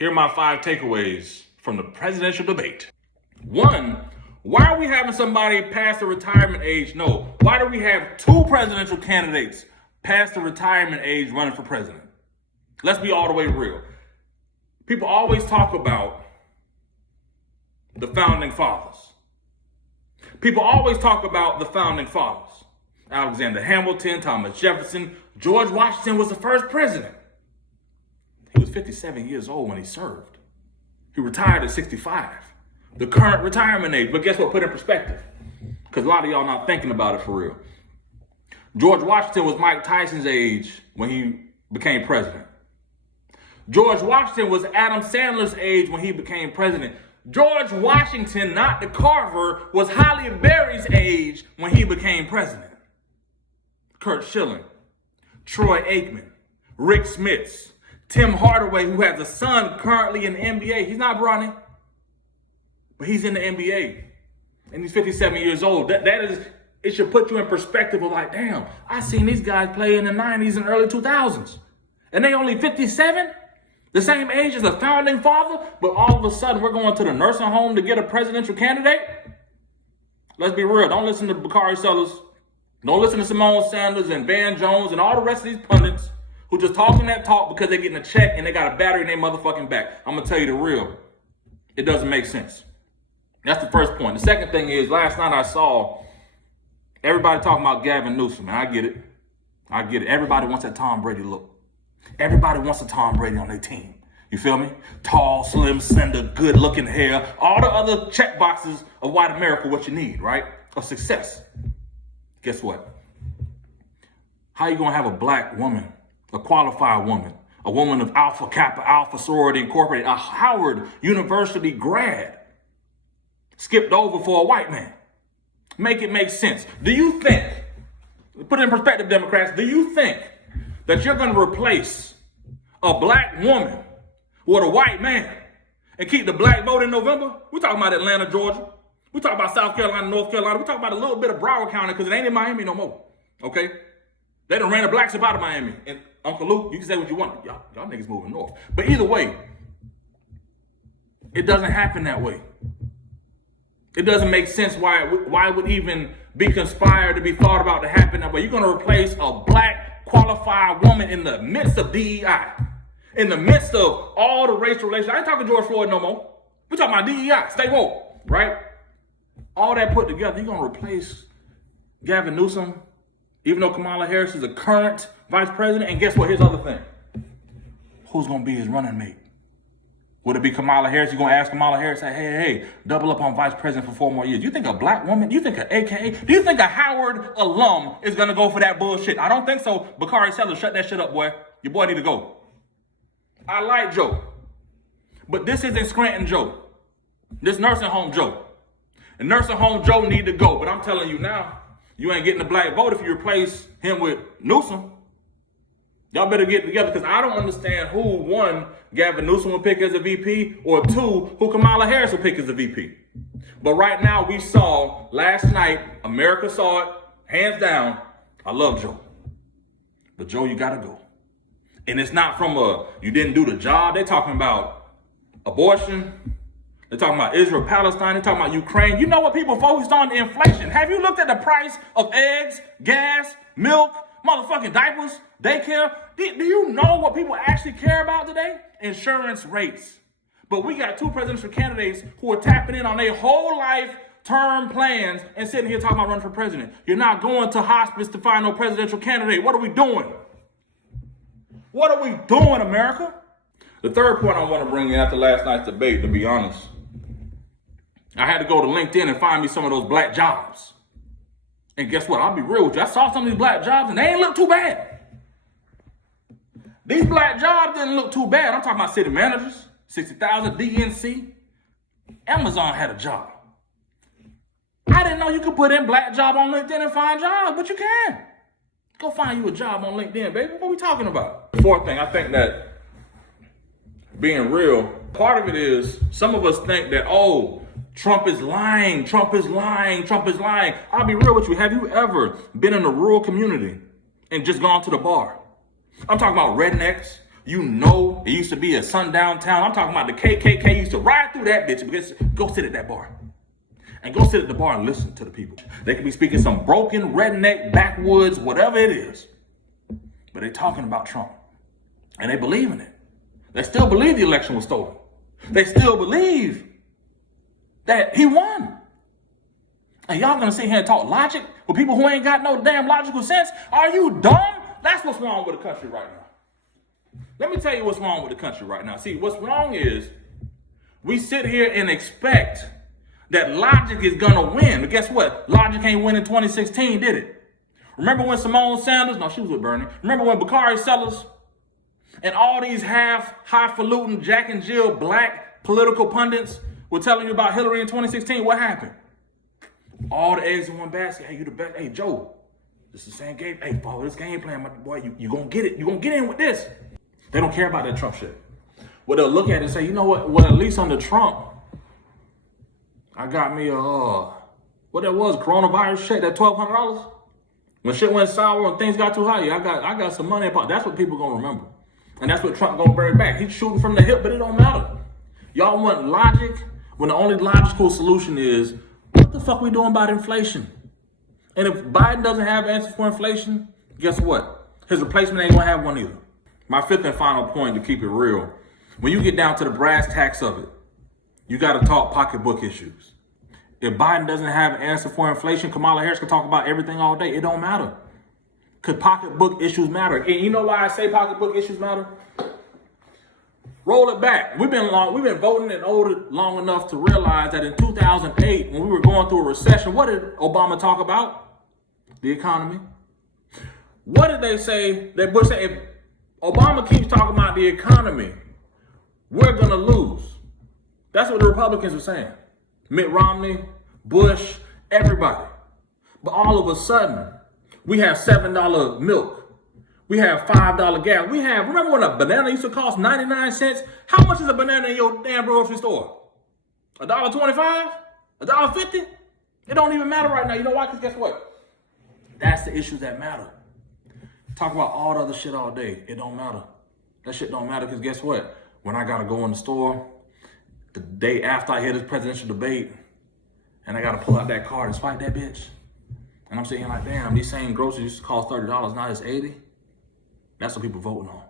Here are my 5 takeaways from the presidential debate. 1, why are we having somebody past the retirement age? No, why do we have 2 presidential candidates past the retirement age running for president? Let's be all the way real. People always talk about the founding fathers. People always talk about the founding fathers. Alexander Hamilton, Thomas Jefferson, George Washington was the first president. He was 57 years old when he served. He retired at 65, the current retirement age. But guess what? Put in perspective, because a lot of y'all not thinking about it for real. George Washington was Mike Tyson's age when he became president. George Washington was Adam Sandler's age when he became president. George Washington, not the Carver, was Halle Berry's age when he became president. Kurt Schilling, Troy Aikman, Rick Smits, Tim Hardaway, who has a son currently in the NBA. He's not Bronny, but he's in the NBA. And he's 57 years old. It should put you in perspective of like, damn, I seen these guys play in the 90s and early 2000s. And they only 57? The same age as the founding father? But all of a sudden, we're going to the nursing home to get a presidential candidate? Let's be real. Don't listen to Bakari Sellers. Don't listen to Simone Sanders and Van Jones and all the rest of these pundits who just talking that talk because they're getting a check and they got a battery in their motherfucking back. I'm going to tell you the real. It doesn't make sense. That's the first point. The second thing is, last night I saw everybody talking about Gavin Newsom, and I get it. I get it. Everybody wants that Tom Brady look. Everybody wants a Tom Brady on their team. You feel me? Tall, slim, slender, good-looking hair. All the other check boxes of white America, what you need, right? Of success. Guess what? How you going to have a black woman, a qualified woman, a woman of Alpha Kappa, Alpha Sorority Incorporated, a Howard University grad, skipped over for a white man? Make it make sense. Do you think, put it in perspective, Democrats, do you think that you're going to replace a black woman with a white man and keep the black vote in November? We're talking about Atlanta, Georgia. We're talking about South Carolina, North Carolina. We're talking about a little bit of Broward County because it ain't in Miami no more. Okay? They done ran the blacks up out of Miami. And Uncle Luke, you can say what you want. Y'all niggas moving north. But either way, it doesn't happen that way. It doesn't make sense why it would even be conspired to be thought about to happen that way. You're going to replace a black qualified woman in the midst of DEI, in the midst of all the racial relations. I ain't talking George Floyd no more. We're talking about DEI. Stay woke, right? All that put together, you're going to replace Gavin Newsom, even though Kamala Harris is the current vice president. And guess what? Here's the other thing. Who's going to be his running mate? Would it be Kamala Harris? You're going to ask Kamala Harris, hey, double up on vice president for 4 more years. Do you think a black woman, do you think an AKA, do you think a Howard alum is going to go for that bullshit? I don't think so. Bakari Sellers, shut that shit up, boy. Your boy need to go. I like Joe. But this isn't Scranton Joe. This nursing home Joe. And nursing home Joe need to go. But I'm telling you now, you ain't getting the black vote if you replace him with Newsom. Y'all better get together, because I don't understand who, 1, Gavin Newsom will pick as a VP, or 2, who Kamala Harris will pick as a VP. But right now, we saw last night, America saw it, hands down. I love Joe. But Joe, you gotta go. And it's not from you didn't do the job. They're talking about abortion. They're talking about Israel, Palestine. They're talking about Ukraine. You know what people focused on? The inflation. Have you looked at the price of eggs, gas, milk, motherfucking diapers, daycare? Do you know what people actually care about today? Insurance rates. But we got 2 presidential candidates who are tapping in on their whole life term plans and sitting here talking about running for president. You're not going to hospice to find no presidential candidate. What are we doing? What are we doing, America? The third point I want to bring in after last night's debate, to be honest, I had to go to LinkedIn and find me some of those black jobs. And guess what? I'll be real with you. I saw some of these black jobs and they ain't look too bad. These black jobs didn't look too bad. I'm talking about city managers, 60,000, DNC. Amazon had a job. I didn't know you could put in black job on LinkedIn and find jobs, but you can. Go find you a job on LinkedIn, baby. What are we talking about? Fourth thing, I think that being real, part of it is some of us think that, Trump is lying, Trump is lying, Trump is lying. I'll be real with you. Have you ever been in a rural community and just gone to the bar? I'm talking about rednecks. You know, it used to be a sundown town. I'm talking about the KKK used to ride through that bitch. Because go sit at that bar. And go sit at the bar and listen to the people. They could be speaking some broken, redneck, backwoods, whatever it is. But they talking about Trump. And they believe in it. They still believe the election was stolen. They still believe that he won. And y'all gonna sit here and talk logic with people who ain't got no damn logical sense? Are you dumb? That's what's wrong with the country right now. Let me tell you what's wrong with the country right now. See, what's wrong is we sit here and expect that logic is gonna win. But guess what? Logic ain't win in 2016, did it? Remember when Simone Sanders, no, she was with Bernie. Remember when Bakari Sellers and all these highfalutin Jack and Jill black political pundits were telling you about Hillary in 2016? What happened? All the eggs in one basket. Hey, you the best. Hey, Joe, this is the same game. Hey, follow this game plan, my boy. You gonna get it. You gonna get in with this. They don't care about that Trump shit. Well, they'll look at it and say, you know what? Well, at least under Trump, I got me what that was, coronavirus check, that $1,200. When shit went sour and things got too high, I got some money. That's what people gonna remember. And that's what Trump gonna bring back. He's shooting from the hip, but it don't matter. Y'all want logic when the only logical solution is, what the fuck we doing about inflation? And if Biden doesn't have an answer for inflation, guess what? His replacement ain't gonna have one either. My fifth and final point, to keep it real, when you get down to the brass tacks of it, you gotta talk pocketbook issues. If Biden doesn't have an answer for inflation, Kamala Harris can talk about everything all day. It don't matter. Because pocketbook issues matter. And you know why I say pocketbook issues matter? Roll it back. We've been voting and older long enough to realize that in 2008, when we were going through a recession, what did Obama talk about? The economy. What did they say? That Bush said, if Obama keeps talking about the economy, we're going to lose. That's what the Republicans were saying. Mitt Romney, Bush, everybody. But all of a sudden, we have $7 milk. We have $5 gas. Remember when a banana used to cost 99 cents? How much is a banana in your damn grocery store? $1.25? $1.50? It don't even matter right now. You know why? Because guess what? That's the issues that matter. Talk about all the other shit all day. It don't matter. That shit don't matter because guess what? When I got to go in the store, the day after I hear this presidential debate, and I got to pull out that card and swipe that bitch, and I'm sitting here like, damn, these same groceries used to cost $30, now it's $80. That's what people voting on.